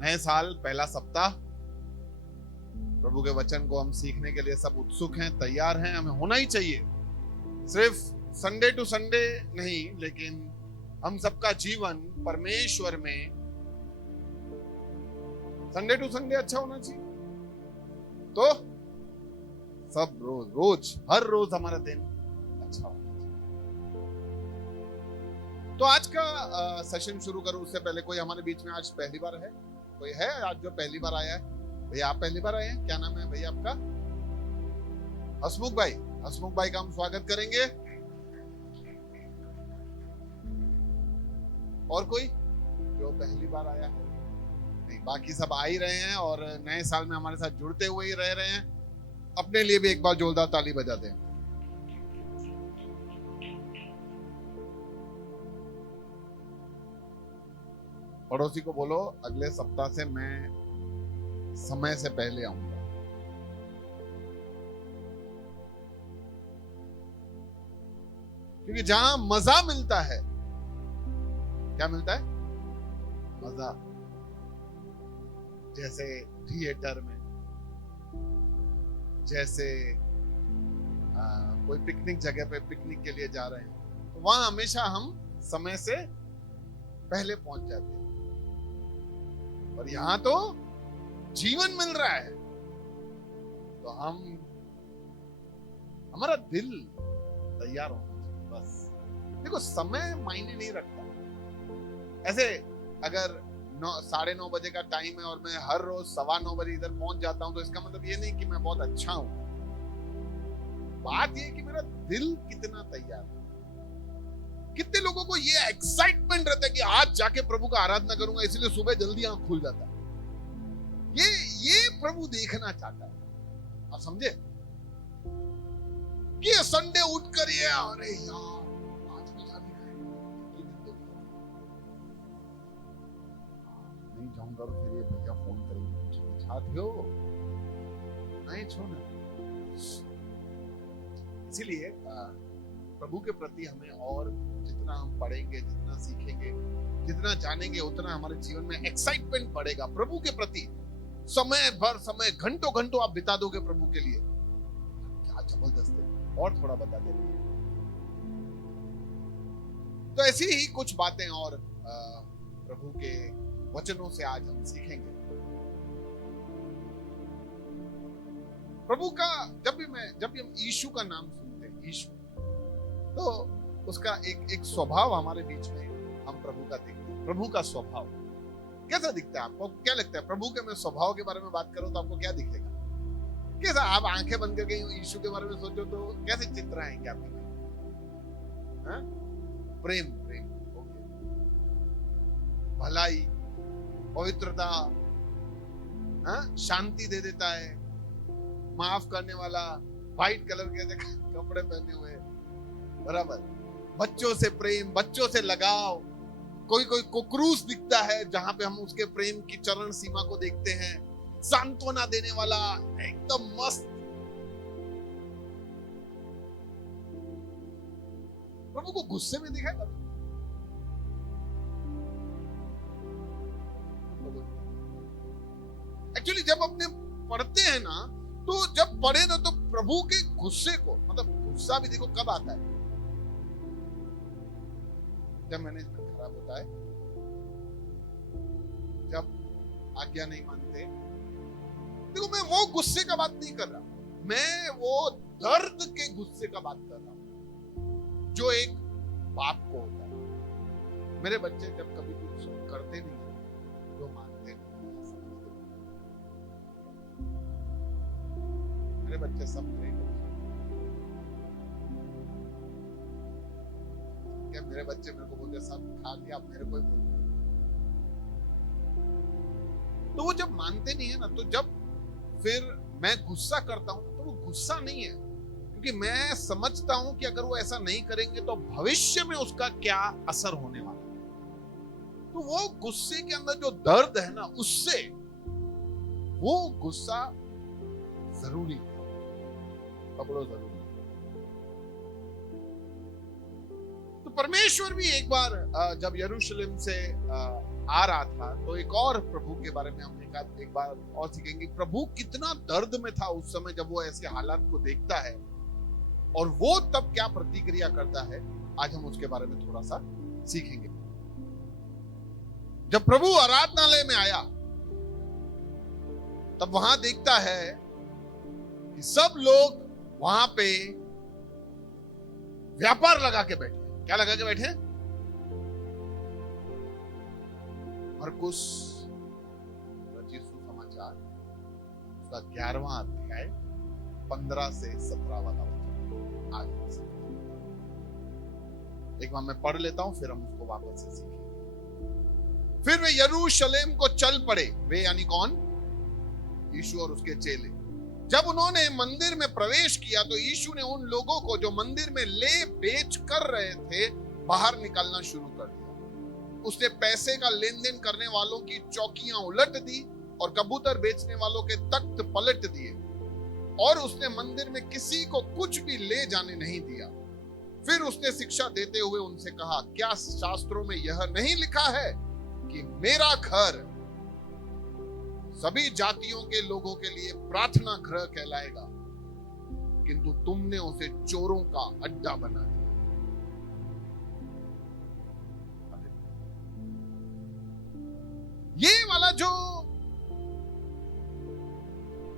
नए साल, पहला सप्ताह, प्रभु के वचन को हम सीखने के लिए सब उत्सुक हैं, तैयार हैं। हमें होना ही चाहिए, सिर्फ संडे टू संडे नहीं, लेकिन हम सबका जीवन परमेश्वर में संडे टू संडे अच्छा होना चाहिए। तो सब रोज हर रोज हमारा दिन अच्छा होना चाहिए। तो आज का सेशन शुरू करूं उससे पहले, कोई हमारे बीच में आज पहली बार है? कोई है आज जो पहली बार आया है? भैया आप पहली बार आए हैं? क्या नाम है भैया आपका? हसमुख भाई। हसमुख भाई का हम स्वागत करेंगे। और कोई जो पहली बार आया है? नहीं, बाकी सब आ ही रहे हैं और नए साल में हमारे साथ जुड़ते हुए ही रह रहे हैं। अपने लिए भी एक बार जोरदार ताली बजाते हैं। पड़ोसी को बोलो अगले सप्ताह से मैं समय से पहले आऊंगा। क्योंकि जहां मजा मिलता है, क्या मिलता है? मजा। जैसे थिएटर में, जैसे कोई पिकनिक जगह पे पिकनिक के लिए जा रहे हैं, तो वहां हमेशा हम समय से पहले पहुंच जाते हैं। और यहां तो जीवन मिल रहा है, तो हमारा दिल तैयार होना चाहिए। बस देखो, समय मायने नहीं रखता। ऐसे अगर 9:30 बजे का टाइम है और मैं हर रोज 9:15 बजे इधर पहुंच जाता हूं, तो इसका मतलब ये नहीं कि मैं बहुत अच्छा हूं। बात ये कि मेरा दिल कितना तैयार है। कितने लोगों को ये एक्साइटमेंट रहता है कि आज जाके प्रभु का आराधना करूंगा, इसलिए सुबह जल्दी आंख खुल जाता है। ये प्रभु देखना चाहता है। आप समझे कि संडे उठकर ये, अरे यार आज भी जाने का है, नहीं जाऊंगा तो फिर ये भैया फोन करेंगे, कुछ छाते हो नहीं छोड़ना। इसीलिए प्रभु के प्रति हमें और जितना हम पढ़ेंगे, जितना सीखेंगे, जितना जानेंगे, उतना हमारे जीवन में एक्साइटमेंट बढ़ेगा। प्रभु के प्रति समय भर, समय घंटों घंटों आप बिता दोगे प्रभु के लिए, क्या जबरदस्त है। और थोड़ा बता दे। तो ऐसी ही कुछ बातें और प्रभु के वचनों से आज हम सीखेंगे। प्रभु का जब भी हम यीशु का नाम सुनते हैं, यीशु, तो उसका एक स्वभाव हमारे बीच में हम प्रभु का देखते हैं। प्रभु का स्वभाव कैसा दिखता है? आपको क्या लगता है? प्रभु के मैं स्वभाव के बारे में बात करूं तो आपको क्या दिखेगा? कैसा? आप आंखें बंद करके यीशु के बारे में सोचो तो कैसे चित्र आएंगे आपके में? प्रेम, प्रेम, भलाई, पवित्रता, शांति दे देता है, माफ करने वाला, व्हाइट कलर के कपड़े पहने हुए, बराबर, बच्चों से प्रेम, बच्चों से लगाव। कोई को क्रूस दिखता है जहां पे हम उसके प्रेम की चरण सीमा को देखते हैं। सांत्वना देने वाला, एकदम मस्त। प्रभु को गुस्से में देखा है? एक्चुअली जब अपने पढ़ते हैं ना, तो जब पढ़े ना तो प्रभु के गुस्से को, मतलब गुस्सा भी देखो कब आता है? जब मैनेजमेंट खराब होता है, जब आज्ञा नहीं मानते। देखो, मैं वो गुस्से का बात नहीं कर रहा, मैं वो दर्द के गुस्से का बात कर रहा हूं जो एक बाप को होता है। मेरे बच्चे जब कभी कुछ करते नहीं है, जो मानते नहीं, समझते नहीं, मेरे बच्चे सब नहीं। क्या मेरे बच्चे मेरे को बोलते सब खा लिया, आप मेरे को ही बोलते? तो वो जब मानते नहीं है ना, तो जब फिर मैं गुस्सा करता हूं तो वो गुस्सा नहीं है, क्योंकि मैं समझता हूं कि अगर वो ऐसा नहीं करेंगे तो भविष्य में उसका क्या असर होने वाला है। तो वो गुस्से के अंदर जो दर्द है ना, उससे वो गुस्सा जरूरी है, पकड़ो जरूरी। तो परमेश्वर भी एक बार जब यरूशलेम से आ रहा था तो एक और प्रभु के बारे में हम एक बार और सीखेंगे। प्रभु कितना दर्द में था उस समय जब वो ऐसे हालात को देखता है और वो तब क्या प्रतिक्रिया करता है, आज हम उसके बारे में थोड़ा सा सीखेंगे। जब प्रभु आराधनालय में आया तब वहां देखता है कि सब लोग वहां पे व्यापार लगा के बैठे। क्या लगा के बैठे? मरकुस रचित सुसमाचार उसका 11वां अध्याय 15 से 17 वाला वचन आज एक बार मैं पढ़ लेता हूं, फिर हम उसको वापस से सीखेंगे। फिर वे यरूशलेम को चल पड़े। वे यानी कौन? यीशु और उसके चेले। जब उन्होंने मंदिर में प्रवेश किया तो यीशु ने उन लोगों को जो मंदिर में ले बेच कर रहे थे बाहर निकलना शुरू कर दिया। उसने पैसे का लेन देन करने वालों की चौकियां उलट दी और कबूतर बेचने वालों के तख्त पलट दिए, और उसने मंदिर में किसी को कुछ भी ले जाने नहीं दिया। फिर उसने शिक्षा देते हुए उनसे कहा, क्या शास्त्रों में यह नहीं लिखा है कि मेरा घर सभी जातियों के लोगों के लिए प्रार्थना गृह कहलाएगा, किंतु तुमने उसे चोरों का अड्डा बना दिया। ये वाला जो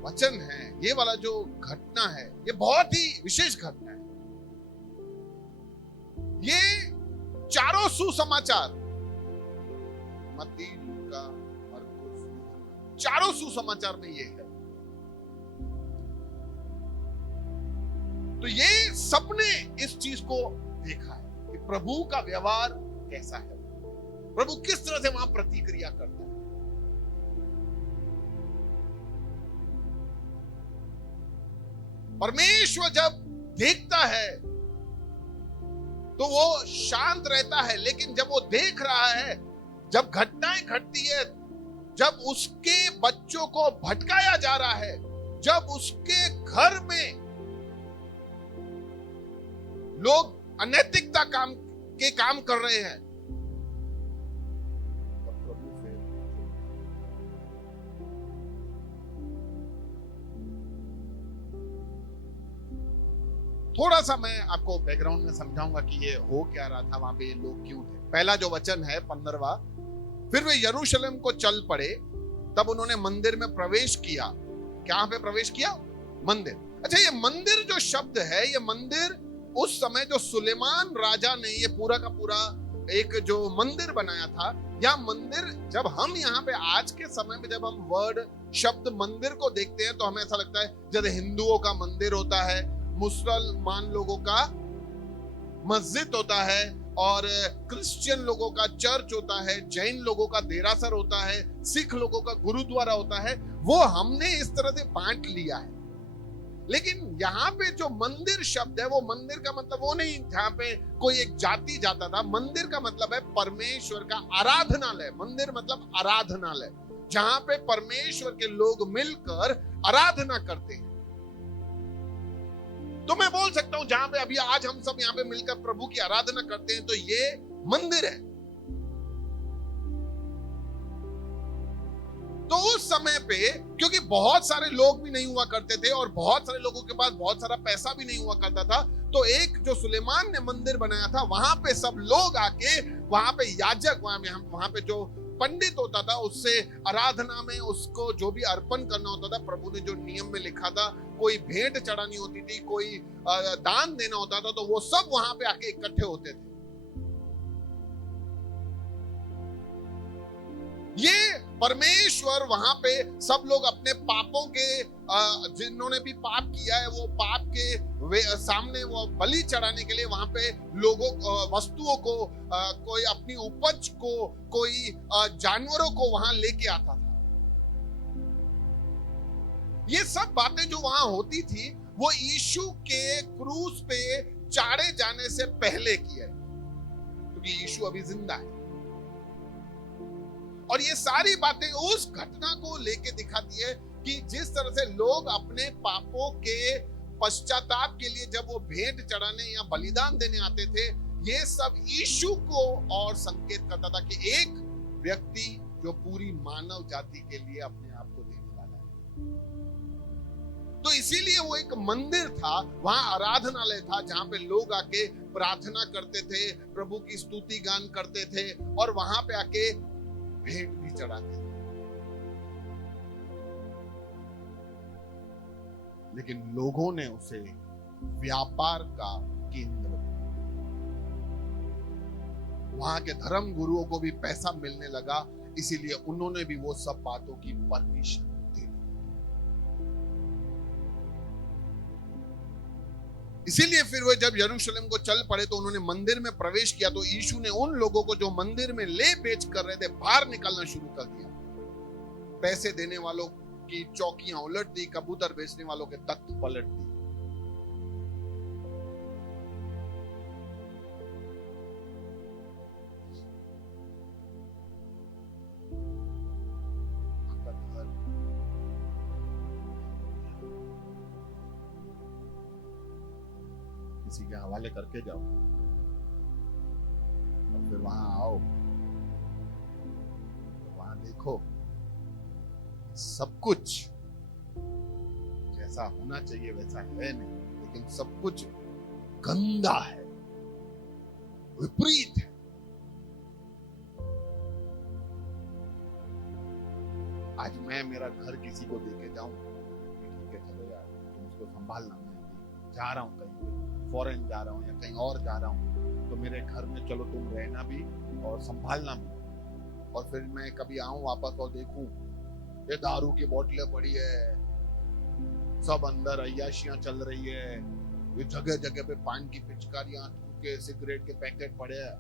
वचन है, ये वाला जो घटना है, ये बहुत ही विशेष घटना है। ये चारों सुसमाचार, मत्ती, लूका, मरकुस, चारों सुसमाचार में ये है। तो ये सबने इस चीज को देखा है कि प्रभु का व्यवहार कैसा है, प्रभु किस तरह से वहां प्रतिक्रिया करता है। परमेश्वर जब देखता है तो वो शांत रहता है, लेकिन जब वो देख रहा है, जब घटनाएं घटती है, जब उसके बच्चों को भटकाया जा रहा है, जब उसके घर में लोग अनैतिकता काम कर रहे हैं, तब प्रभु फिर थोड़ा सा मैं आपको बैकग्राउंड में समझाऊंगा कि ये हो क्या रहा था, वहां पे ये लोग क्यों थे। पहला जो वचन है 15वां, फिर वे यरूशलेम को चल पड़े, तब उन्होंने मंदिर में प्रवेश किया। कहां पे प्रवेश किया? मंदिर। अच्छा, ये मंदिर जो शब्द है, ये मंदिर उस समय जो सुलेमान राजा ने ये पूरा का पूरा एक जो मंदिर बनाया था, या मंदिर, जब हम यहाँ पे आज के समय में जब हम वर्ड शब्द मंदिर को देखते हैं तो हमें ऐसा लगता है जैसे हिंदुओं का मंदिर होता है, मुसलमान लोगों का मस्जिद होता है, और क्रिश्चियन लोगों का चर्च होता है, जैन लोगों का देरासर होता है, सिख लोगों का गुरुद्वारा होता है। वो हमने इस तरह से बांट लिया है। लेकिन यहाँ पे जो मंदिर शब्द है, वो मंदिर का मतलब वो नहीं जहाँ पे कोई एक जाति जाता था। मंदिर का मतलब है परमेश्वर का आराधनालय। मंदिर मतलब आराधनालय, जहाँ पे परमेश्वर के लोग मिलकर आराधना करते हैं। तो मैं बोल सकता हूं जहां पे अभी आज हम सब यहां पे मिलकर प्रभु की आराधना करते हैं, तो ये मंदिर है। तो उस समय पे क्योंकि बहुत सारे लोग भी नहीं हुआ करते थे और बहुत सारे लोगों के पास बहुत सारा पैसा भी नहीं हुआ करता था, तो एक जो सुलेमान ने मंदिर बनाया था, वहां पे सब लोग आके, वहां पे याजक, वहां पे जो पंडित होता था, उससे आराधना में उसको जो भी अर्पण करना होता था, प्रभु ने जो नियम में लिखा था, कोई भेंट चढ़ानी होती थी, कोई दान देना होता था, तो वो सब वहां पे आके इकट्ठे होते थे। ये परमेश्वर वहां पे सब लोग अपने पापों के, जिन्होंने भी पाप किया है, वो पाप के सामने वो बलि चढ़ाने के लिए वहां पे लोगों, वस्तुओं को, कोई अपनी उपज को, कोई जानवरों को वहां लेके आता था। ये सब बातें जो वहां होती थी, वो यीशु के क्रूस पे चाड़े जाने से पहले की है, क्योंकि यीशु अभी जिंदा है। और ये सारी बातें उस घटना को लेके दिखाती है कि जिस तरह से लोग अपने पापों के पश्चाताप के लिए जब वो भेंट चढ़ाने या बलिदान देने आते थे, ये सब यीशु को और संकेत करता था कि एक व्यक्ति जो पूरी मानव जाति के लिए अपने आप को देने वाला है। तो इसीलिए वो एक मंदिर था, वहां आराधनालय था, जहां पे लोग आके प्रार्थना करते थे, प्रभु की स्तुति गान करते थे और वहां पे आके भेंट भी चढ़ाते थे। लेकिन लोगों ने उसे व्यापार का केंद्र, वहां के धर्म गुरुओं को भी पैसा मिलने लगा, इसीलिए उन्होंने भी वो सब बातों की परमिशन दे दी। इसीलिए फिर वो जब यरूशलेम को चल पड़े तो उन्होंने मंदिर में प्रवेश किया, तो यीशु ने उन लोगों को जो मंदिर में ले बेच कर रहे थे बाहर निकालना शुरू कर दिया। पैसे देने वालों की चौकियां उलट दी, कबूतर बेचने वालों के तख्त पलट दी। किसी के हवाले करके जाओ और फिर वहां आओ, वहां देखो सब कुछ जैसा होना चाहिए वैसा है नहीं, लेकिन सब कुछ गंदा है, विपरीत है। आज मैं मेरा घर किसी को देके जाऊं, ठीक है चलो यार तुम उसको संभालना, मैं जा रहा हूं कहीं फॉरेन जा रहा हूँ या कहीं और जा रहा हूँ, तो मेरे घर में चलो तुम रहना भी और संभालना भी। और फिर मैं कभी आऊं वापस और देखूं ये दारू की बोतलें पड़ी है, सब अंदर अय्याशियां चल रही है, ये जगह जगह पे पान की पिचकारियां, के सिगरेट के पैकेट पड़े हैं,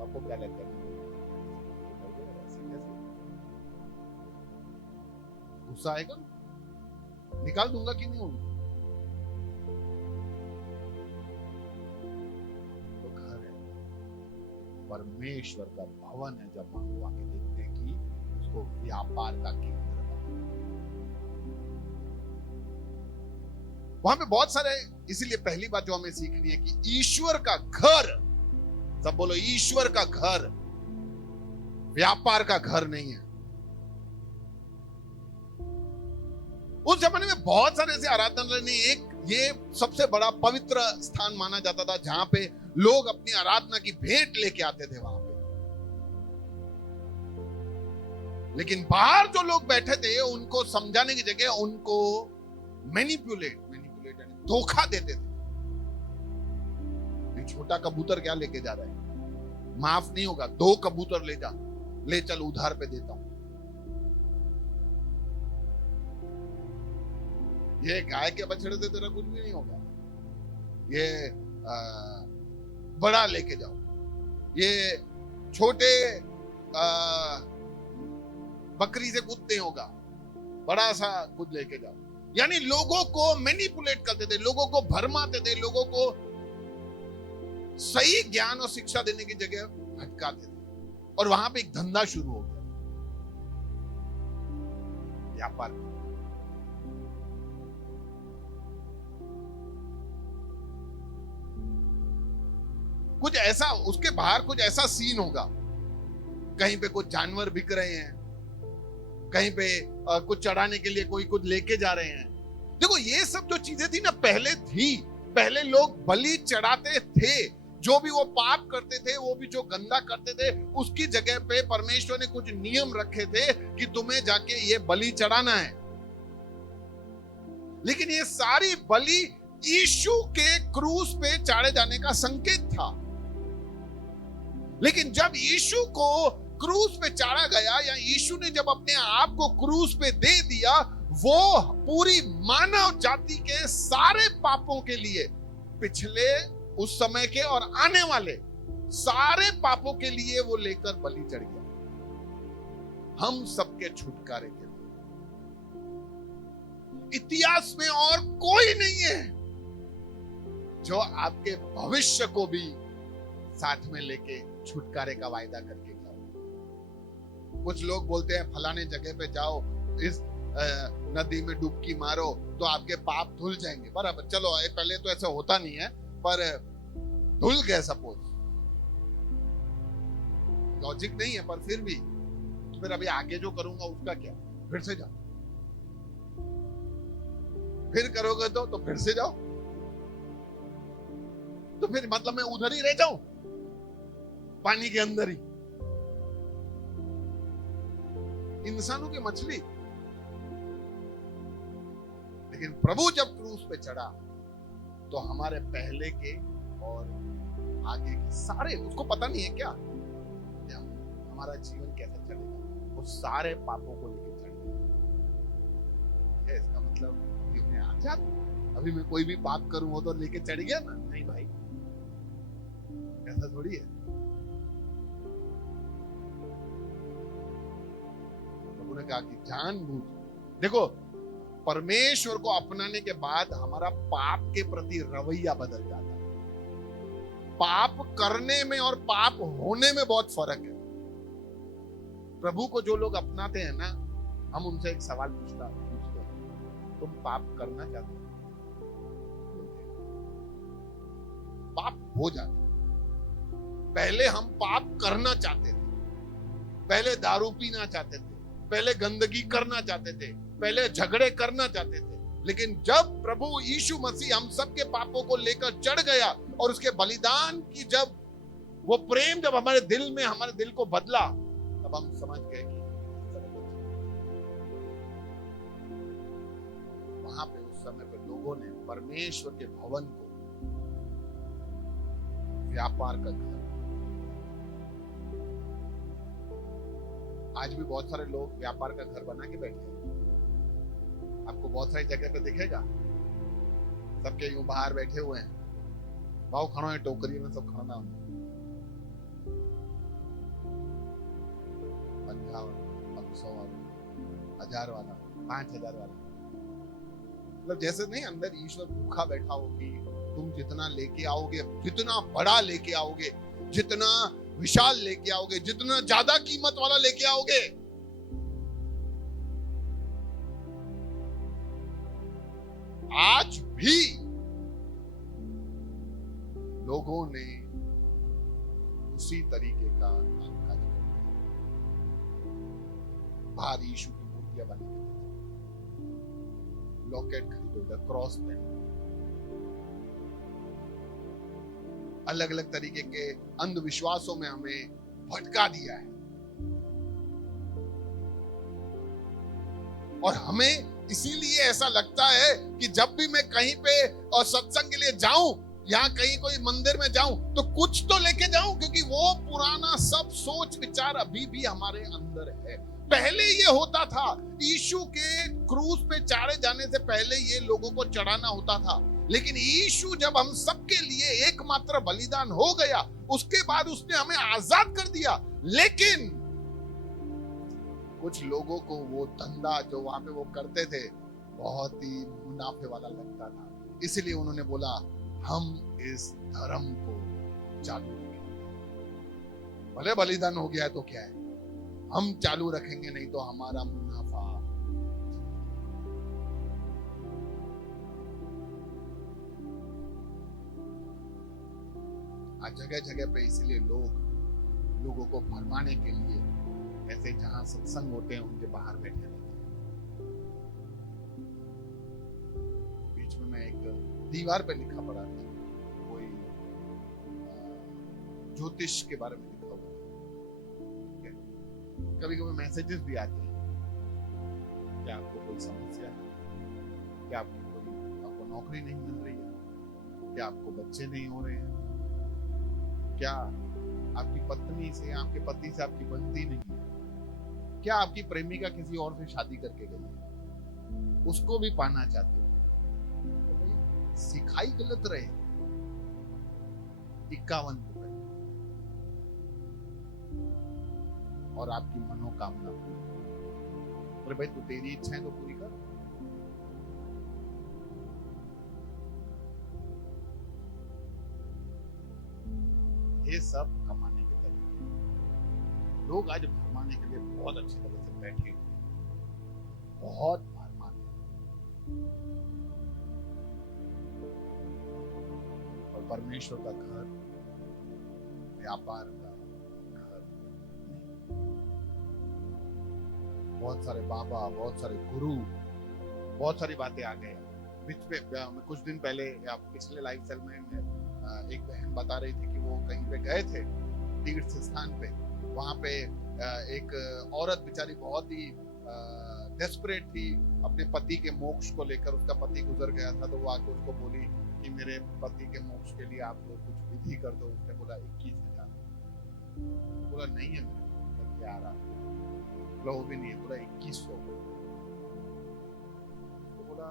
आपको क्या लगता है? गुस्सा आएगा? निकाल दूंगा कि नहीं उनको? परमेश्वर का भवन है, जब वहां आके देखते हैं कि उसको व्यापार का केंद्र है। वहां पे बहुत सारे, इसीलिए पहली बात जो हमें सीखनी है कि ईश्वर का घर, सब बोलो ईश्वर का घर, व्यापार का घर नहीं है। उस जमाने में बहुत सारे ऐसे आराधनालय नहीं, एक ये सबसे बड़ा पवित्र स्थान माना जाता था जहां पे लोग अपनी आराधना की भेंट लेके आते थे वहां पे। लेकिन बाहर जो लोग बैठे थे उनको समझाने की जगह उनको मैनिपुलेट यानी धोखा देते थे। छोटा कबूतर क्या लेके जा रहा है, माफ नहीं होगा, 2 कबूतर ले जा, ले चल उधार पे देता हूं। ये गाय के बछड़े से तेरा कुछ भी नहीं होगा, ये बड़ा लेके जाओ, ये छोटे बकरी से कुछ नहीं होगा, बड़ा सा कुछ लेके जाओ। यानी लोगों को मैनिपुलेट करते थे, लोगों को भरमाते थे, लोगों को सही ज्ञान और शिक्षा देने की जगह भटकाते थे। और वहां पे एक धंधा शुरू हो गया, व्यापार। कुछ ऐसा, उसके बाहर कुछ ऐसा सीन होगा, कहीं पे कुछ जानवर बिक रहे हैं, कहीं पे कुछ चढ़ाने के लिए कोई कुछ लेके जा रहे हैं। देखो ये सब जो चीजें थी ना पहले थी, पहले लोग बलि चढ़ाते थे, जो भी वो पाप करते थे, वो भी जो गंदा करते थे, उसकी जगह पे परमेश्वर ने कुछ नियम रखे थे कि तुम्हें जाके ये बलि चढ़ाना है। लेकिन ये सारी बलि यीशु के क्रूस पे चाड़े जाने का संकेत था। लेकिन जब यीशु को क्रूस पे चाड़ा गया, या यीशु ने जब अपने आप को क्रूस पे दे दिया, वो पूरी मानव जाति के सारे पापों के लिए, पिछले, उस समय के और आने वाले सारे पापों के लिए वो लेकर बलि चढ़ गया, हम सबके छुटकारे के लिए। इतिहास में और कोई नहीं है जो आपके भविष्य को भी साथ में लेके छुटकारे का वायदा करके जाओ। कुछ लोग बोलते हैं फलाने जगह पे जाओ, इस नदी में डुबकी मारो तो आपके पाप धुल जाएंगे। बराबर, चलो पहले तो ऐसा होता नहीं है, पर धुल गए सपोज, लॉजिक नहीं है, पर फिर भी फिर अभी आगे जो करूंगा उसका क्या, फिर से जाओ, फिर करोगे तो फिर से जाओ, तो फिर मतलब मैं उधर ही रह जाऊं, पानी के अंदर ही, इंसानों की मछली। लेकिन प्रभु जब क्रूस पे चढ़ा तो हमारे पहले के और आगे के सारे, उसको पता नहीं है क्या हमारा जीवन कैसे चलेगा, वो सारे पापों को लेके चढ़ गया। इसका मतलब कि उन्हें आजाद, अभी मैं कोई भी पाप करूं वो तो लेके चढ़ गया ना, नहीं भाई, ऐसा थोड़ी है। प्रभु ने कहा कि जानबूझ, देखो परमेश्वर को अपनाने के बाद हमारा पाप के प्रति रवैया बदल जाता है। पाप करने में और पाप होने में बहुत फर्क है। प्रभु को जो लोग अपनाते हैं ना, हम उनसे एक सवाल पूछते हैं, तुम पाप करना चाहते हो? पाप हो जाता है। पहले हम पाप करना चाहते थे, पहले दारू पीना चाहते थे, पहले गंदगी करना चाहते थे, पहले झगड़े करना चाहते थे, लेकिन जब प्रभु यीशु मसीह हम सबके पापों को लेकर चढ़ गया और उसके बलिदान की जब वो प्रेम जब हमारे दिल में, हमारे दिल को बदला, तब हम समझ गए कि वहां पे उस समय पे लोगों ने परमेश्वर के भवन को व्यापार का घर, आज भी बहुत सारे लोग व्यापार का घर बना के बैठे हैं। आपको बहुत सारी जगह पे दिखेगा, सबके यूं बाहर बैठे हुए हैं, भाव खड़ो है टोकरी में, सब खाना 50, 100 वाला, 1000 वाला, 5000 वाला, मतलब जैसे नहीं अंदर ईश्वर भूखा बैठा हो कि तुम जितना लेके आओगे, जितना बड़ा लेके आओगे, जितना विशाल लेके आओगे, जितना ज्यादा कीमत वाला लेके आओगे, आज भी लोगों ने उसी तरीके का कामकाज किया। बाहर यीशु की मूर्तियां बना के लॉकेट खरीदो, क्रॉस पहनो, अलग अलग तरीके के अंधविश्वासों में हमें भटका दिया है। और हमें इसीलिए ऐसा लगता है कि जब भी मैं कहीं पे और सत्संग के लिए जाऊं, या कहीं कोई मंदिर में जाऊं, तो कुछ तो लेके जाऊं, क्योंकि वो पुराना सब सोच विचार अभी भी हमारे अंदर है। पहले ये होता था, यीशु के क्रूस पे चाड़े जाने से पहले ये लोगों को चढ़ाना होता था, लेकिन यीशु जब हम सबके लिए एकमात्र बलिदान हो गया, उसके बाद उसने हमें आजाद कर दिया। लेकिन कुछ लोगों को वो धंधा जो वहां पे वो करते थे बहुत ही मुनाफे वाला लगता था, इसलिए उन्होंने बोला हम इस धर्म को चालू रखेंगे, भले बलिदान हो गया है तो क्या है, हम चालू रखेंगे, नहीं तो हमारा मुनाफा। आज जगह जगह पे इसलिए लोगों को भरमाने के लिए ऐसे जहां सत्संग होते हैं उनके बाहर बैठे रहते हैं। बीच में मैं एक दीवार पे लिखा पड़ा था, कोई ज्योतिष के बारे में लिखा हुआ था। कभी कभी मैसेजेस भी आते हैं, क्या आपको कोई समस्या है, क्या आपको नौकरी नहीं मिल रही है, क्या आपको बच्चे नहीं हो रहे हैं, क्या आपकी पत्नी से, आपके पति से आपकी बनती नहीं है, क्या आपकी प्रेमिका किसी और से शादी करके गई है, उसको भी पाना चाहते हो, तो सिखाई गलत रहे। 51 रुपए और आपकी मनोकामना पूरी। अरे भाई, तू तेरी इच्छा है तो पूरी कर। ये सब कमाने के तरीके। लोग आज भरमाने के लिए बहुत अच्छी तरह से बैठे हुए, बहुत भरमाने, और परमेश्वर का घर, व्यापार का घर, बहुत सारे बाबा, बहुत सारे गुरु, बहुत सारी बातें आ गए। बीच में कुछ दिन पहले या पिछले लाइव सेल में एक बहन बता रही थी कि वो कहीं पे गए थे तीर्थ स्थान पे। वहां पे एक औरत बेचारी बहुत ही डेस्परेट थी अपने पति के मोक्ष को लेकर। उसका पति गुजर गया था, तो वो आके उसको बोली कि मेरे पति के मोक्ष के लिए आप लोग कुछ विधि कर दो। उसने बोला 21,000। बोला नहीं है मेरे 11। बोला वो भी नहीं है। बोला 2100। तो बोला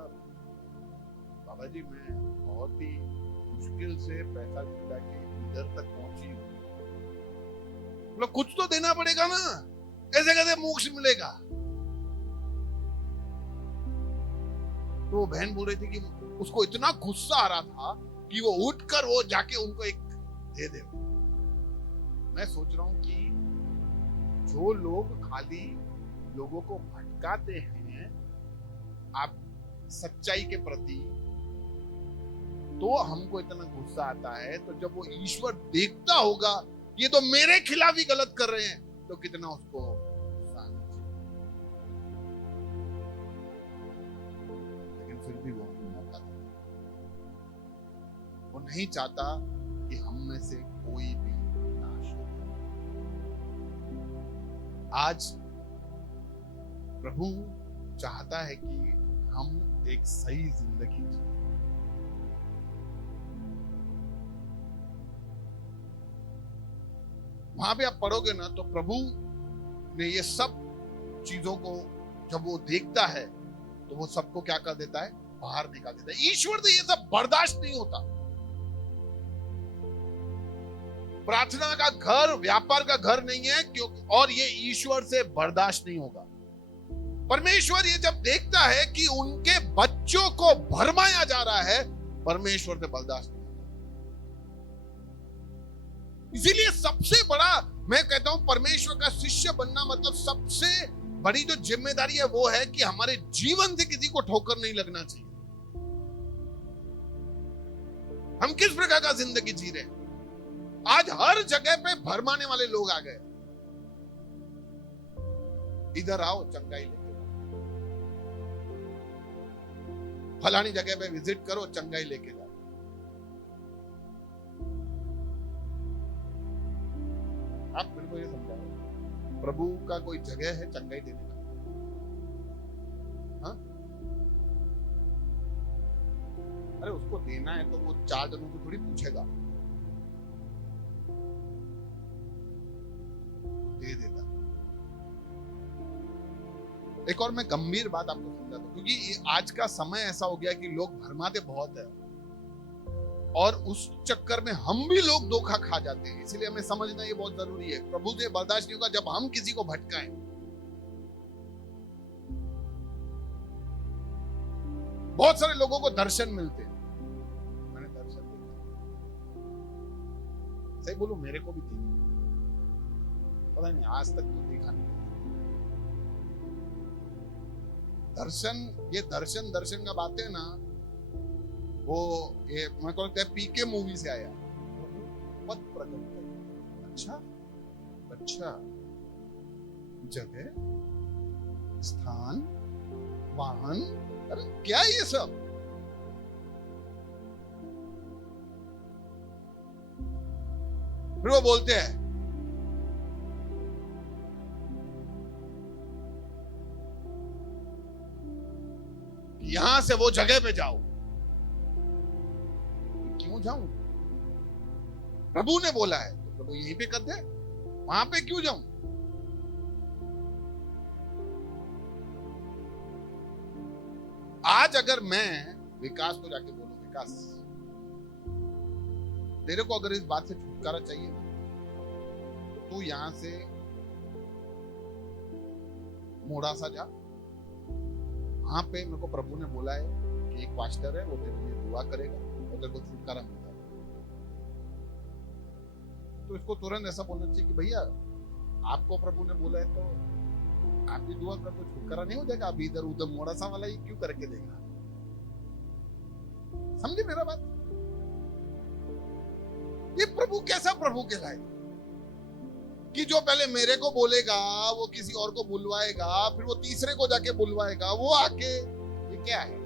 बाबा जी मैं बहुत ही मुश्किल से पैसा जुटा के इधर तक पहुंची हूँ। बोला कुछ तो देना पड़ेगा ना, कैसे कैसे मोक्ष मिलेगा। तो वो बहन बोल रही थी कि उसको इतना गुस्सा आ रहा था कि वो उठकर वो जाके उनको एक दे दे। मैं सोच रहा हूं कि जो लोग खाली लोगों को भटकाते हैं आप सच्चाई के प्रति, तो हमको इतना गुस्सा आता है। तो जब वो ईश्वर देखता होगा ये तो मेरे खिलाफ ही गलत कर रहे हैं, तो कितना उसको गुस्सा आना चाहिए। लेकिन फिर भी वो मौका देता, वो नहीं चाहता कि हम में से कोई भी नाश हो। आज प्रभु चाहता है कि हम एक सही जिंदगी जिए। वहां पे आप पढ़ोगे ना तो प्रभु ने ये सब चीजों को जब वो देखता है तो वो सबको क्या कर देता है, बाहर निकाल देता है। ईश्वर से ये सब बर्दाश्त नहीं होता। प्रार्थना का घर व्यापार का घर नहीं है, क्योंकि और ये ईश्वर से बर्दाश्त नहीं होगा। परमेश्वर ये जब देखता है कि उनके बच्चों को भरमाया जा रहा है, परमेश्वर से बर्दाश्त नहीं होगा। इसीलिए सबसे बड़ा मैं कहता हूं परमेश्वर का शिष्य बनना मतलब सबसे बड़ी जो जिम्मेदारी है वो है कि हमारे जीवन से किसी को ठोकर नहीं लगना चाहिए। हम किस प्रकार का जिंदगी जी रहे हैं। आज हर जगह पे भरमाने वाले लोग आ गए। इधर आओ चंगाई लेके, फलानी जगह पे विजिट करो चंगाई लेके जाओ। आप मेरे को ये समझाओ, प्रभु का कोई जगह है चंगाई देने का? हाँ? अरे उसको देना है तो वो 4 जनों को थोड़ी पूछेगा, दे देता। एक और मैं गंभीर बात आपको समझाता हूं, क्योंकि आज का समय ऐसा हो गया कि लोग भरमाते बहुत है और उस चक्कर में हम भी लोग धोखा खा जाते हैं। इसलिए हमें समझना ये बहुत जरूरी है। प्रभु से बर्दाश्त नहीं होगा जब हम किसी को भटकाएं। बहुत सारे लोगों को दर्शन मिलते हैं। मैंने दर्शन देखा, सही बोलूं मेरे को भी देखा, पता नहीं आज तक तो देखा नहीं। ये दर्शन का बात है ना, वो ये मेरे को लगता है पीके मूवी से आया। पद प्रकट, अच्छा जगह, स्थान, वाहन, अरे क्या ये सब? फिर वो बोलते हैं यहां से वो जगह पे जाओ। क्यों जाऊं? प्रभु ने बोला है तो प्रभु यहीं पे कर दे, वहां पे क्यों जाऊं? आज अगर मैं विकास को जाके बोलूं, विकास तेरे को अगर इस बात से छुटकारा चाहिए तो तू यहां से मोड़ासा जा, वहां पे मेरे को प्रभु ने बोला है कि एक पास्टर है वो तेरे लिए दुआ करेगा और तेरे को छुटकारा मिलेगा। तो इसको तुरंत ऐसा बोलना चाहिए कि भैया आपको प्रभु ने बोला है तो आप भी दुआ कर, तो छुटकारा नहीं हो जाएगा? अभी इधर उधर मोड़ासा वाला ही क्यों करके देगा? समझे मेरा बात? ये प्रभु कैसा प्रभु कहलाए? कि जो पहले मेरे को बोलेगा वो किसी और को बुलवाएगा, फिर वो तीसरे को जाके बुलवाएगा, वो आके, ये क्या है?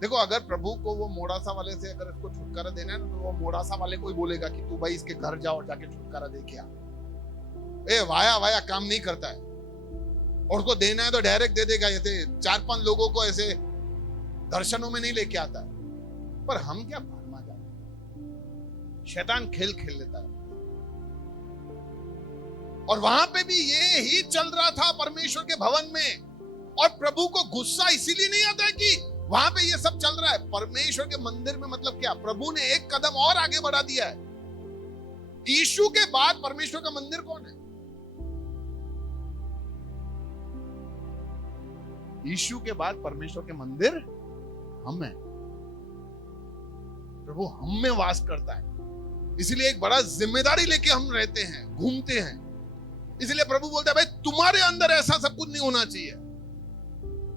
देखो, अगर प्रभु को वो मोड़ासा वाले से अगर इसको छुटकारा देना है ना, तो वो मोड़ासा वाले को ही बोलेगा कि तू भाई इसके घर जाओ, जाके छुटकारा दे के आ। ए वाया वाया काम नहीं करता है, और उसको देना है तो डायरेक्ट दे देगा। ऐसे 4-5 लोगों को ऐसे दर्शनों में नहीं लेके आता है। पर हम क्या भरमा जाते हैं, शैतान खेल खेल लेता है। और वहां पे भी ये ही चल रहा था परमेश्वर के भवन में। और प्रभु को गुस्सा इसीलिए नहीं आता है कि वहां पे ये सब चल रहा है। परमेश्वर के मंदिर में मतलब क्या, प्रभु ने एक कदम और आगे बढ़ा दिया है। यीशु के बाद परमेश्वर का मंदिर कौन है? यीशु के बाद परमेश्वर के मंदिर हम हैं। प्रभु हम में वास करता है, इसलिए एक बड़ा जिम्मेदारी लेके हम रहते हैं, घूमते हैं। इसलिए प्रभु बोलता है भाई तुम्हारे अंदर ऐसा सब कुछ नहीं होना चाहिए।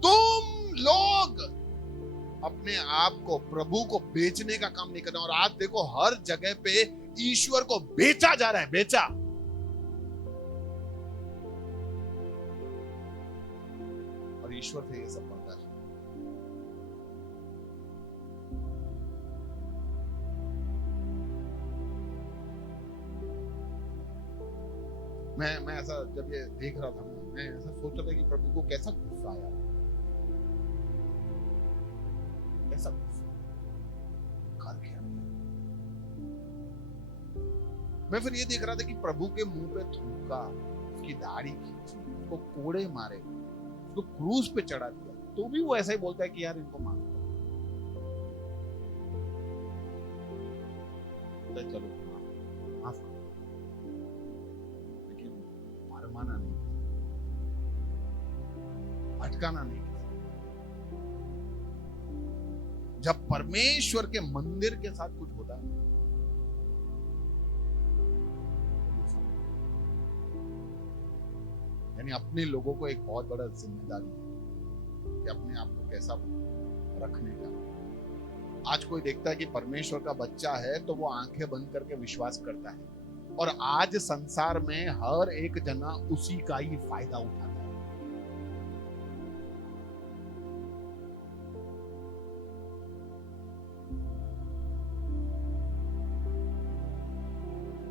तुम लोग अपने आप को, प्रभु को बेचने का काम नहीं करना। और आज देखो हर जगह पे ईश्वर को बेचा जा रहा है, बेचा। और ईश्वर से ये सब बर्दाश्त। मैं ऐसा जब ये देख रहा था, मैं ऐसा सोच रहा था कि प्रभु को कैसा गुस्सा आया, कैसा गुस्सा कर गया। मैं फिर ये देख रहा था कि प्रभु के मुंह पे थूका, उसकी दाढ़ी खींची, उसको कोड़े मारे, उसको क्रूस पे चढ़ा दिया, तो भी वो ऐसा ही बोलता है कि यार इनको माफ करो। चलो माफ करो, लेकिन भरमाना नहीं, भटकाना नहीं। जब परमेश्वर के मंदिर के साथ कुछ होता है, यानी अपने लोगों को एक बहुत बड़ा जिम्मेदारी है कि अपने आप को कैसा रखने का। आज कोई देखता है कि परमेश्वर का बच्चा है तो वो आंखें बंद करके विश्वास करता है, और आज संसार में हर एक जना उसी का ही फायदा उठाता है।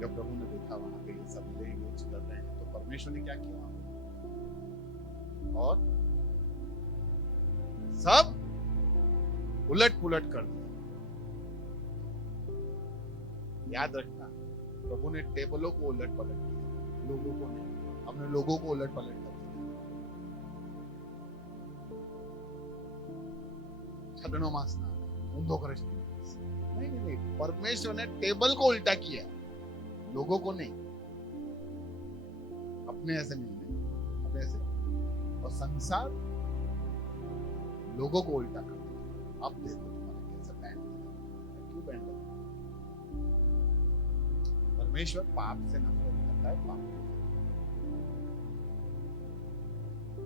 जब प्रभु ने देखा वहां पे ये सब ले बेच कर रहे हैं, तो परमेश्वर ने क्या किया, और सब उलट पुलट कर दिया। याद रखना, प्रभु ने टेबलों को उलट पलट किया, लोगों को नहीं। हमने लोगों को उलट पलट कर दिया। छदनो मासना ऊंधो करे नहीं, नहीं, नहीं, परमेश्वर ने टेबल को उल्टा किया, लोगों को नहीं। अपने ऐसे नहीं, अपने ऐसे। और संसार लोगों को उल्टा कर दिया। अब देखो तुम्हारे कैसा बैंड, क्यों बैंड लगा? परमेश्वर पाप से नफरत करता है, पाप।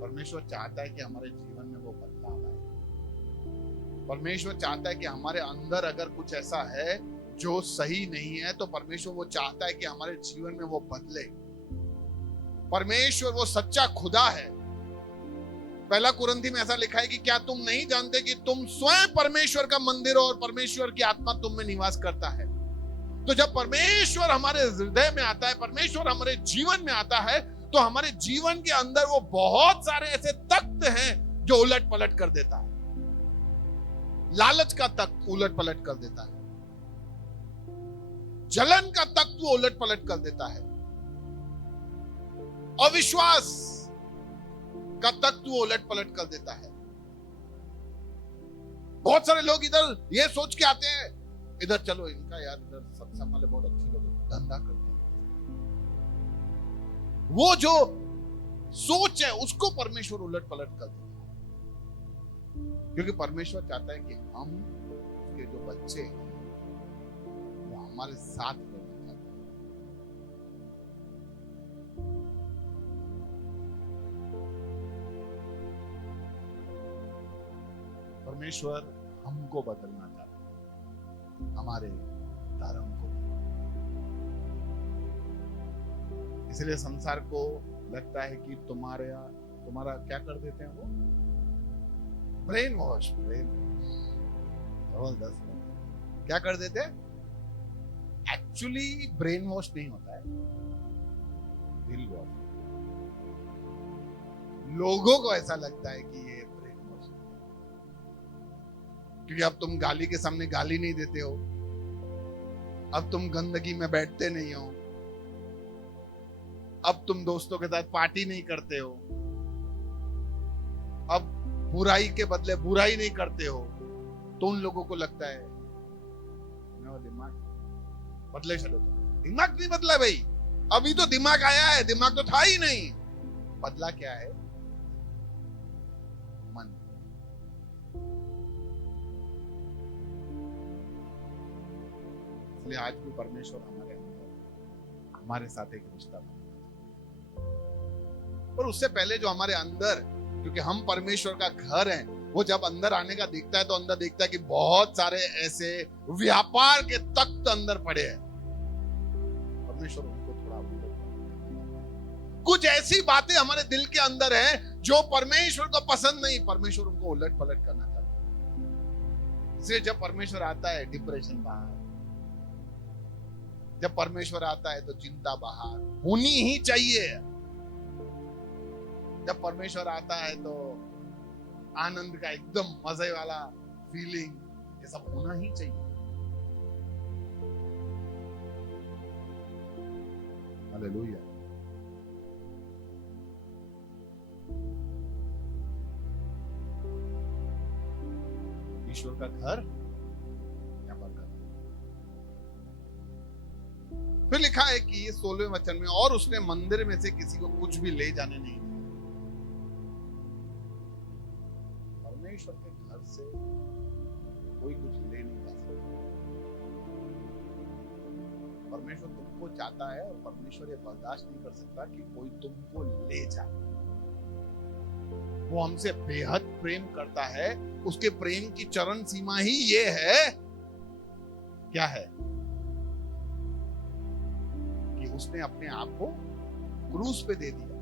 परमेश्वर चाहता है कि हमारे जीवन में वो बदलाव आए। परमेश्वर चाहता है कि हमारे अंदर अगर कुछ ऐसा है जो सही नहीं है, तो परमेश्वर वो चाहता है कि हमारे जीवन में वो बदले। परमेश्वर वो सच्चा खुदा है। पहला कुरिन्थी में ऐसा लिखा है कि क्या तुम नहीं जानते कि तुम स्वयं परमेश्वर का मंदिर हो और परमेश्वर की आत्मा तुम में निवास करता है। तो जब परमेश्वर हमारे हृदय में आता है, परमेश्वर हमारे जीवन में आता है, तो हमारे जीवन के अंदर वो बहुत सारे ऐसे तख्त हैं जो उलट पलट कर देता है। लालच का तख्त उलट पलट कर देता है, जलन का तख्त वो उलट पलट कर देता है, अविश्वास का तख्त वो उलट पलट कर देता है। बहुत सारे लोग इधर ये सोच के आते हैं, इधर चलो इनका यार, इधर सत्संग वाले बहुत अच्छे लोग धंधा करते हैं। वो जो सोच है उसको परमेश्वर उलट पलट कर देता है, क्योंकि परमेश्वर चाहता है कि हम उसके जो बच्चे हैं वो हमारे साथ रहना चाहते हैं। परमेश्वर हमको बदलना चाहता है, हमारे धर्म को। इसलिए संसार को लगता है कि तुम्हारा क्या कर देते हैं वो, ब्रेन वॉश। जबरदस्त। क्या कर देते हैं? एक्चुअली ब्रेन वॉश नहीं होता है, दिल वॉश। लोगों को ऐसा लगता है कि ये ब्रेन वॉश, क्योंकि अब तुम गाली के सामने गाली नहीं देते हो, अब तुम गंदगी में बैठते नहीं हो, अब तुम दोस्तों के साथ पार्टी नहीं करते हो, अब बुराई के बदले बुराई नहीं करते हो, तो उन लोगों को लगता है दिमाग बदले। चलो, दिमाग नहीं बदला भाई, अभी तो दिमाग आया है, दिमाग तो था ही नहीं। बदला क्या है? मन। इसलिए आज भी परमेश्वर हमारे अंदर हमारे साथ एक रिश्ता बना, और उससे पहले जो हमारे अंदर, क्योंकि हम परमेश्वर का घर हैं, वो जब अंदर आने का देखता है तो अंदर देखता है कि बहुत सारे ऐसे व्यापार के तख्त अंदर पड़े हैं। परमेश्वर उनको थोड़ा कुछ ऐसी बातें हमारे दिल के अंदर हैं जो परमेश्वर को पसंद नहीं, परमेश्वर उनको उलट पलट करना चाहता है। इसलिए जब परमेश्वर आता है डिप्रेशन बाहर, जब परमेश्वर आता है तो चिंता बाहर होनी ही चाहिए। जब परमेश्वर आता है तो आनंद का एकदम मजे वाला फीलिंग, ये सब होना ही चाहिए। हालेलुया। ईश्वर का घर यहाँ पर घर। फिर लिखा है कि 16वें वचन में, और उसने मंदिर में से किसी को कुछ भी ले जाने नहीं दिया। परमेश्वर के घर से कोई कुछ ले नहीं जा सकता। परमेश्वर तुमको चाहता है, और परमेश्वर ये बर्दाश्त नहीं कर सकता कि कोई तुमको ले जाए। वो हमसे बेहद प्रेम करता है। उसके प्रेम की चरण सीमा ही ये है, क्या है? कि उसने अपने आप को क्रूस पे दे दिया।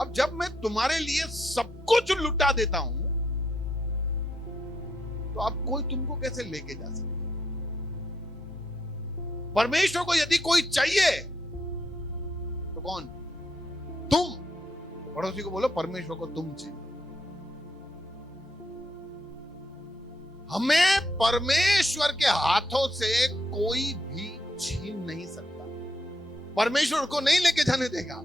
अब जब मैं तुम्हारे लिए सब कुछ लुटा देता हूं, तो अब कोई तुमको कैसे लेके जा सकता? परमेश्वर को यदि कोई चाहिए तो कौन? तुम। पड़ोसी को बोलो, परमेश्वर को तुम चाहिए। हमें परमेश्वर के हाथों से कोई भी छीन नहीं सकता। परमेश्वर को नहीं लेके जाने देगा।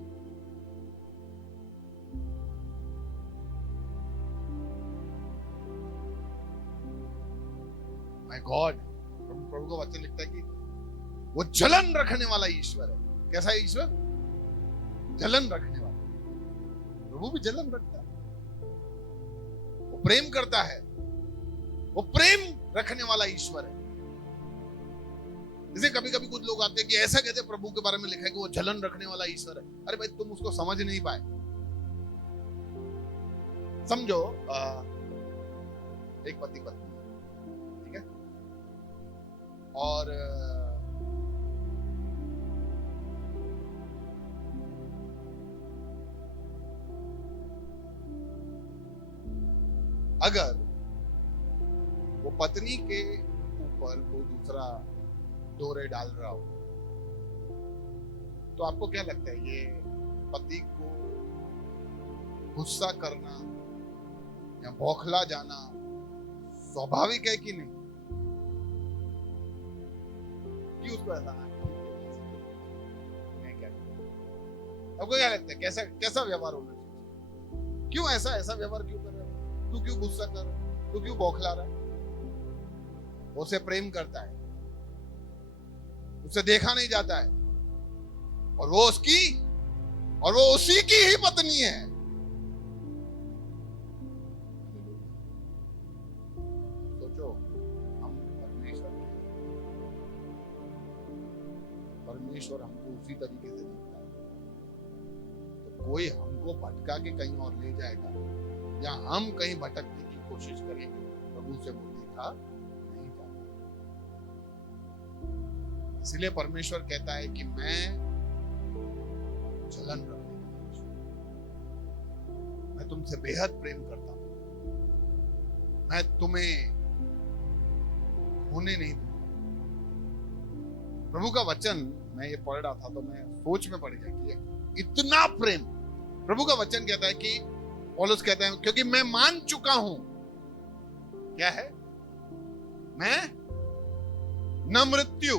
माय गॉड, प्रभु का वचन लिखता है कि वो जलन रखने वाला ईश्वर है। कैसा है ईश्वर? जलन रखने वाला। प्रभु भी जलन रखता है, वो प्रेम करता है, वो प्रेम रखने वाला ईश्वर है। जैसे कभी कभी कुछ लोग आते हैं कि ऐसा कहते हैं प्रभु के बारे में लिखा है कि वो जलन रखने वाला ईश्वर है। अरे भाई, तुम उसको समझ नहीं पाए। समझो एक पति पत्नी, ठीक है, और अगर वो पत्नी के ऊपर कोई दूसरा डोरे डाल रहा हो, तो आपको क्या लगता है? ये पति को गुस्सा करना या बौखला जाना स्वाभाविक है कि नहीं? कि उसको ऐसा आपको क्या लगता है? कैसा व्यवहार होना चाहिए? क्यों ऐसा व्यवहार क्यों कर रहे हो? तू क्यों गुस्सा कर रहा है? तू क्यों बौखला रहा है? वो उसे प्रेम करता है, उसे देखा नहीं जाता है, और वो उसी की ही पत्नी है। सोचो, हम परमेश्वर हमको उसी तरीके से देखता है, तो कोई हमको भटका के कहीं और ले जाएगा या हम कहीं भटकने की कोशिश करेंगे, प्रभु से वो देखा नहीं जाता। इसलिए परमेश्वर कहता है कि मैं जलन रखूंगा, मैं तुमसे बेहद प्रेम करता हूं, मैं तुम्हें होने नहीं दूंगा। प्रभु का वचन मैं ये पढ़ रहा था तो मैं सोच में पड़ गया कि इतना प्रेम। प्रभु का वचन कहता है कि पौलुस कहता है क्योंकि मैं मान चुका हूं, क्या है, मैं न मृत्यु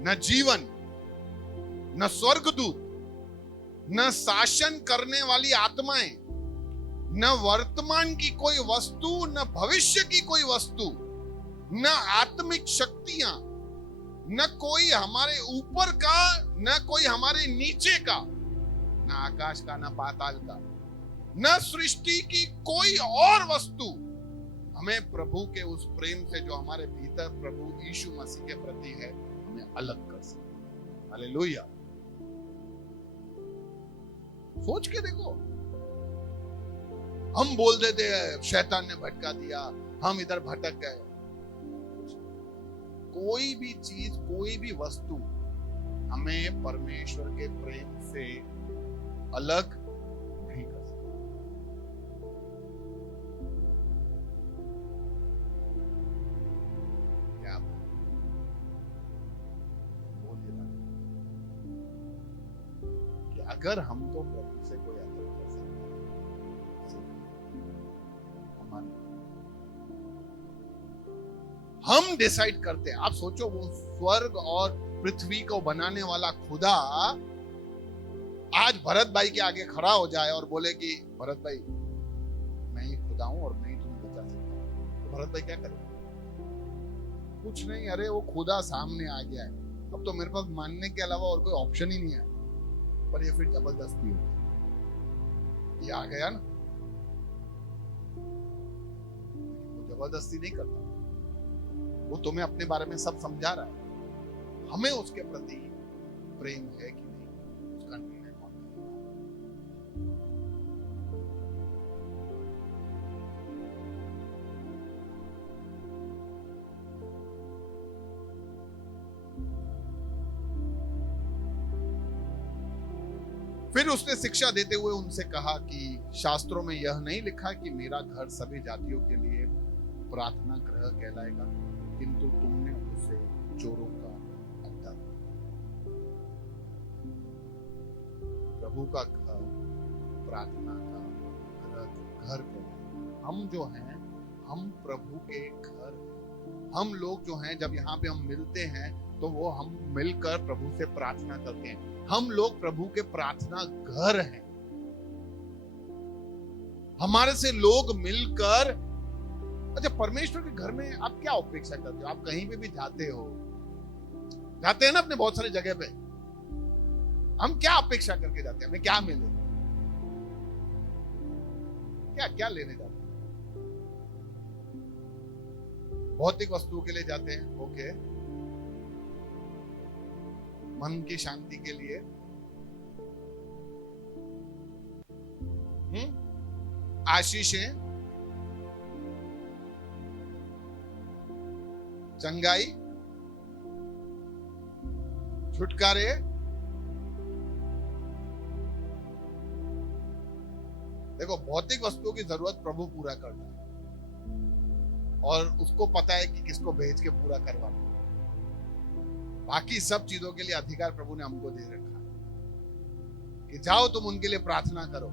न जीवन न स्वर्गदूत न शासन करने वाली आत्माएं न वर्तमान की कोई वस्तु न भविष्य की कोई वस्तु न आत्मिक शक्तियां न कोई हमारे ऊपर का न कोई हमारे नीचे का, न आकाश का न पाताल का न सृष्टि की कोई और वस्तु हमें प्रभु के उस प्रेम से जो हमारे भीतर प्रभु यीशु मसीह के प्रति है हमें अलग कर सके। हालेलुया। सोच के देखो, हम बोल देते हैं शैतान ने भटका दिया, हम इधर भटक गए। कोई भी चीज, कोई भी वस्तु हमें परमेश्वर के प्रेम से अलग नहीं कर सकती। क्या बोलिए ना कि अगर हम तो प्रभु से कोई अलग कर सकते हैं, हम डिसाइड करते हैं। आप सोचो, वो स्वर्ग और पृथ्वी को बनाने वाला खुदा आज भरत भाई के आगे खड़ा हो जाए और बोले कि भरत भाई मैं ही खुदा हूं और मैं ही तुम्हें बचा सकता हूं, तो भरत भाई क्या करेगा? कुछ नहीं, अरे वो खुदा सामने आ गया है, अब तो मेरे पास मानने के अलावा और कोई ऑप्शन ही नहीं है। पर ये फिर जबरदस्ती होती, ये आ गया ना, वो जबरदस्ती नहीं करता, वो तुम्हें अपने बारे में सब समझा रहा है। हमें उसके प्रति प्रेम है कि नहीं, उसका निर्णय कौन करेगा? फिर उसने शिक्षा देते हुए उनसे कहा कि शास्त्रों में यह नहीं लिखा कि मेरा घर सभी जातियों के लिए प्रार्थना गृह कहलाएगा, किंतु तुमने उसे चोरों का अड्डा। प्रभु का घर प्रार्थना का घर कहलाएगा। हम जो हैं, हम प्रभु के घर। हम लोग जो हैं, जब यहाँ पे हम मिलते हैं तो वो हम मिलकर प्रभु से प्रार्थना करते हैं। हम लोग प्रभु के प्रार्थना घर हैं। हमारे से लोग मिलकर, अच्छा, परमेश्वर के घर में आप क्या अपेक्षा करते हो? आप कहीं पे भी जाते हो, जाते हैं ना अपने बहुत सारी जगह पे, हम क्या अपेक्षा करके जाते हैं? हमें क्या मिले, क्या क्या लेने जाते हैं? भौतिक वस्तुओं के लिए जाते हैं, ओके, मन की शांति के लिए, आशीषें, चंगाई, छुटकारे, देखो भौतिक वस्तुओं की जरूरत प्रभु पूरा करता है और उसको पता है कि किसको भेज के पूरा करवाना। बाकी सब चीजों के लिए अधिकार प्रभु ने हमको दे रखा कि जाओ तुम उनके लिए प्रार्थना करो।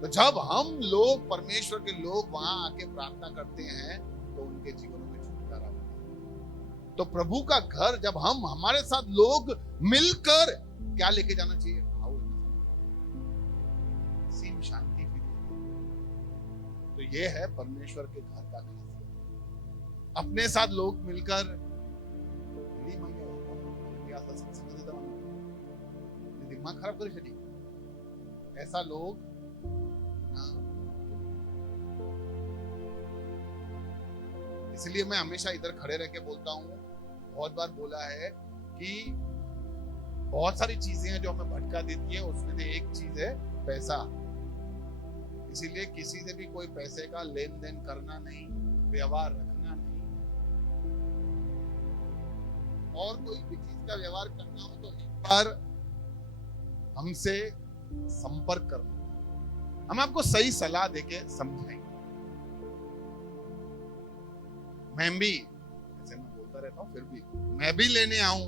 तो जब हम लोग, परमेश्वर के लोग वहां आके प्रार्थना करते हैं तो उनके जीवनों में छुटकारा होता है। तो प्रभु का घर, जब हम, हमारे साथ लोग मिलकर क्या लेके जाना चाहिए? सीम शांति भी। तो ये है परमेश्वर के घर का खासियत। अपने साथ लोग मिलकर दिमाग खराब कर छड़ी, ऐसा लोग इसलिए मैं हमेशा इधर खड़े रह के बोलता हूं, बहुत बार बोला है कि बहुत सारी चीजें हैं जो हमें भटका देती है, उसमें से एक चीज है पैसा। इसीलिए किसी से भी कोई पैसे का लेन देन करना नहीं, व्यवहार रखना नहीं। और कोई भी चीज का व्यवहार करना हो तो एक बार हमसे संपर्क करना, हम आपको सही सलाह देके समझाएंगे। मैं भी जैसे मैं बोलता रहता हूं, फिर भी मैं भी लेने आऊं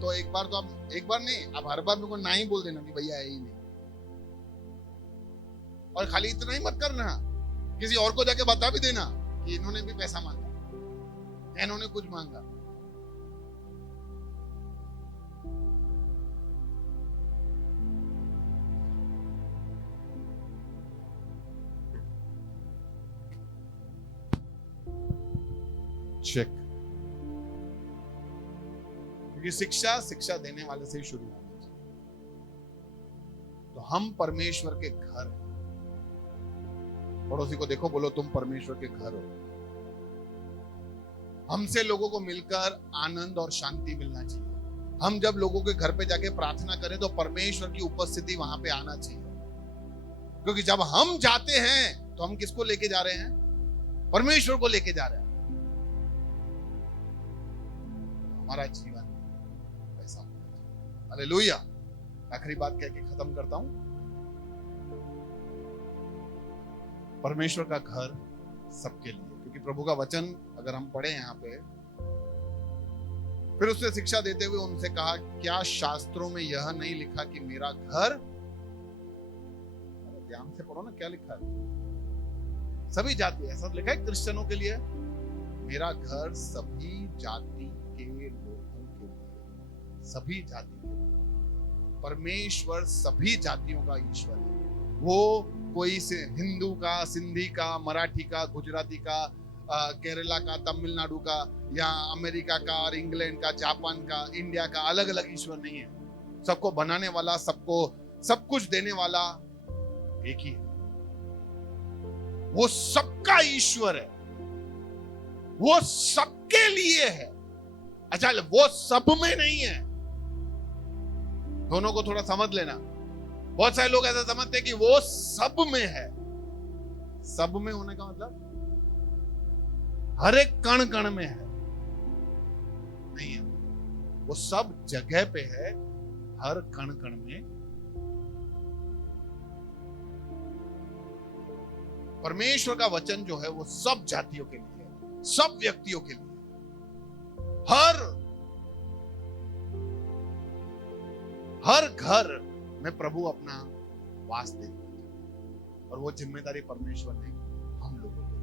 तो एक बार तो आप, एक बार नहीं, आप हर बार मेरे को ना ही बोल देना कि भैया है ही नहीं। और खाली इतना ही मत करना, किसी और को जाके बता भी देना कि इन्होंने भी पैसा मांगा, इन्होंने कुछ मांगा। चेक, क्योंकि शिक्षा देने वाले से ही शुरू होनी चाहिए। तो हम परमेश्वर के घर, पड़ोसी को देखो, बोलो तुम परमेश्वर के घर हो। हमसे लोगों को मिलकर आनंद और शांति मिलना चाहिए। हम जब लोगों के घर पे जाके प्रार्थना करें तो परमेश्वर की उपस्थिति वहां पे आना चाहिए, क्योंकि जब हम जाते हैं तो हम किसको लेके जा रहे हैं? परमेश्वर को लेके जा रहे हैं। हमारा जीवन ऐसा होना चाहिए। हालेलुया। आखिरी बात कह के खत्म करता हूं। परमेश्वर का घर सबके लिए, क्योंकि प्रभु का वचन अगर हम पढ़े यहाँ पे, फिर उससे शिक्षा देते हुए उनसे कहा, क्या शास्त्रों में यह नहीं लिखा कि मेरा घर, ध्यान से पढ़ो ना क्या लिखा है, सभी जाति, ऐसा लिखा है क्रिश्चियनों के लिए, मेरा घर सभी जाति के लोगों के लिए, सभी जाति के लिए। परमेश्वर सभी जातियों का ईश्वर है। वो कोई से हिंदू का, सिंधी का, मराठी का, गुजराती का, केरला का, तमिलनाडु का, या अमेरिका का और इंग्लैंड का, जापान का, इंडिया का अलग अलग ईश्वर नहीं है। सबको बनाने वाला, सबको सब कुछ देने वाला एक ही है। वो सबका ईश्वर है, वो सबके लिए है। अच्छा, वो सब में नहीं है, दोनों को थोड़ा समझ लेना। बहुत सारे लोग ऐसा समझते हैं कि वो सब में है। सब में होने का मतलब हर एक कण कण में है, नहीं है। वो सब जगह पे है, हर कण कण में। परमेश्वर का वचन जो है वो सब जातियों के लिए है, सब व्यक्तियों के लिए। हर घर में प्रभु अपना वास दे, और वो जिम्मेदारी परमेश्वर ने हम लोगों को दी।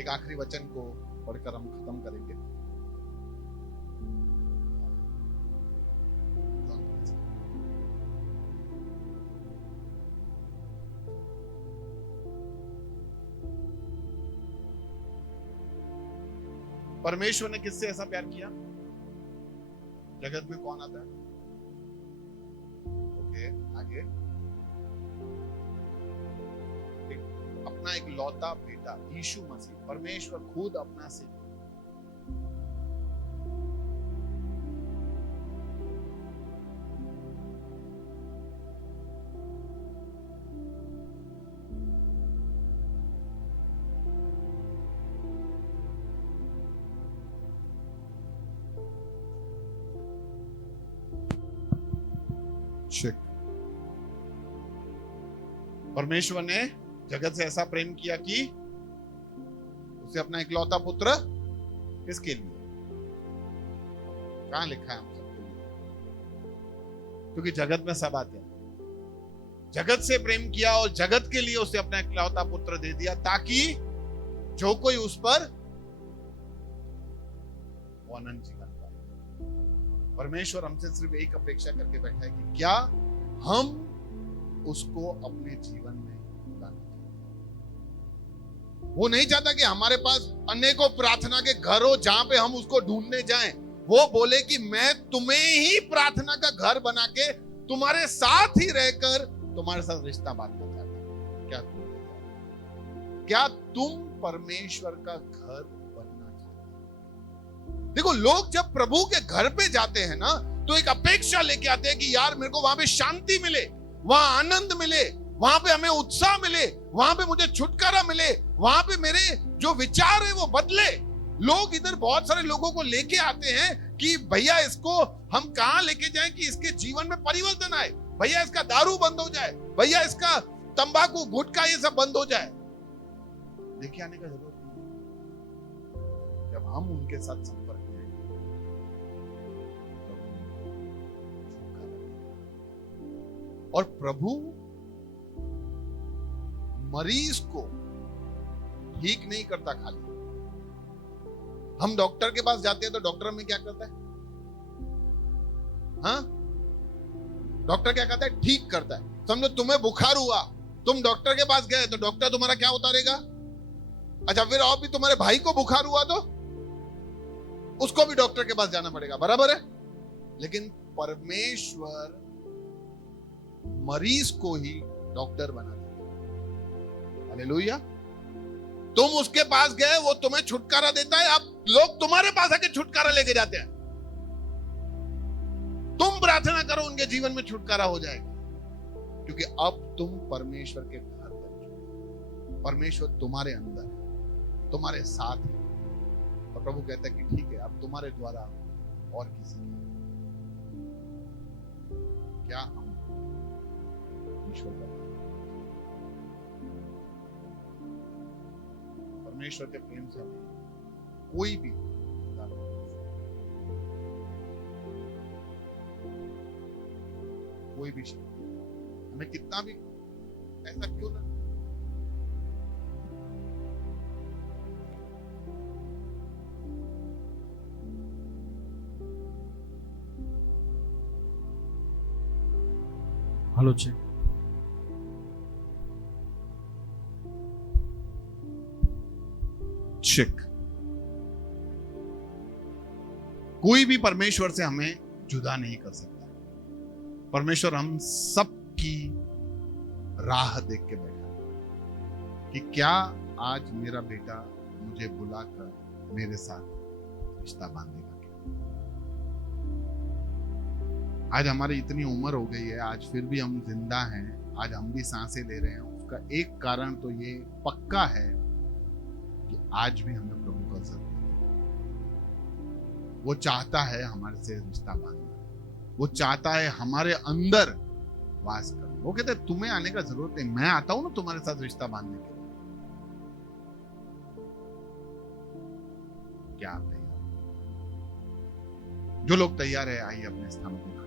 एक आखिरी वचन को पढ़कर हम खत्म करेंगे। परमेश्वर ने किससे ऐसा प्यार किया? जगत में कौन आता है? ओके, आगे। अपना एक लौता बेटा यीशु मसीह, परमेश्वर खुद अपना से परमेश्वर ने जगत से ऐसा प्रेम किया कि उसे अपना इकलौता पुत्र, किसके लिए? कहां लिखा है हम सबके लिए? क्योंकि जगत में सब आते हैं। जगत से प्रेम किया और जगत के लिए उसे अपना इकलौता पुत्र दे दिया, ताकि जो कोई उस पर वो अनंत जीवन पाए। परमेश्वर हमसे सिर्फ एक अपेक्षा करके बैठा है कि क्या हम उसको अपने जीवन में लाना चाहिए। वो नहीं चाहता कि हमारे पास अनेकों प्रार्थना के घर हो जहां पे हम उसको ढूंढने जाएं। वो बोले कि मैं तुम्हें ही प्रार्थना का घर बना के तुम्हारे साथ ही रहकर तुम्हारे साथ रिश्ता बांधना चाहता हूं। क्या तुम परमेश्वर का घर बनना चाहते हो? देखो, लोग जब प्रभु के घर पे जाते हैं ना, तो एक अपेक्षा लेके आते हैं कि यार मेरे को वहां पे शांति मिले, वहां आनंद मिले, वहां पे हमें उत्साह मिले, वहां पे मुझे छुटकारा मिले, वहां पे मेरे जो विचार है वो बदले। लोग इधर बहुत सारे लोगों को लेके आते हैं कि भैया इसको हम कहां लेके जाएं कि इसके जीवन में परिवर्तन आए, भैया इसका दारू बंद हो जाए, भैया इसका तंबाकू गुटखा ये सब बंद हो जाए। लेके आने का जरूरत नहीं। जब हम उनके साथ संपर्क में और प्रभु मरीज को ठीक नहीं करता खाली। हम डॉक्टर के पास जाते हैं तो डॉक्टर हमें क्या करता है? हाँ, डॉक्टर क्या करता है? ठीक करता है। समझो तुम्हें बुखार हुआ, तुम डॉक्टर के पास गए तो डॉक्टर तुम्हारा क्या उतारेगा? अच्छा, फिर और भी तुम्हारे भाई को बुखार हुआ तो उसको भी डॉक्टर के पास जाना पड़ेगा, बराबर है? लेकिन परमेश्वर मरीज को ही डॉक्टर बना देता। हालेलुया। तुम उसके पास गए, वो तुम्हें छुटकारा देता है, अब लोग तुम्हारे पास आके छुटकारा लेके जाते हैं। तुम प्रार्थना करो, उनके जीवन में छुटकारा हो जाएगा, क्योंकि अब तुम परमेश्वर के घर बन चुके। परमेश्वर तुम्हारे अंदर है, तुम्हारे साथ है, और प्रभु कहता है कि ठीक है, अब तुम्हारे द्वारा और किसी की क्या हम ईश्वर का परमेश्वर के प्रेम से हमें कोई भी हमें कितना भी ऐसा क्यों ना हेलो चेक। चेक। कोई भी परमेश्वर से हमें जुदा नहीं कर सकता। परमेश्वर हम सबकी राह देख के बैठा कि क्या आज मेरा बेटा मुझे बुलाकर मेरे साथ रिश्ता बांधेगा क्या? आज हमारी इतनी उम्र हो गई है, आज फिर भी हम जिंदा हैं, आज हम भी सांसें ले रहे हैं। उसका एक कारण तो ये पक्का है कि आज भी हमें प्रभु का जरूरत है। वो चाहता है हमारे से रिश्ता बांधना, वो चाहता है हमारे अंदर वास करना। वो कहते हैं तुम्हें आने का जरूरत नहीं, मैं आता हूं ना तुम्हारे साथ रिश्ता बांधने के लिए। क्या आप तैयार? जो लोग तैयार है आइए अपने स्थान पर।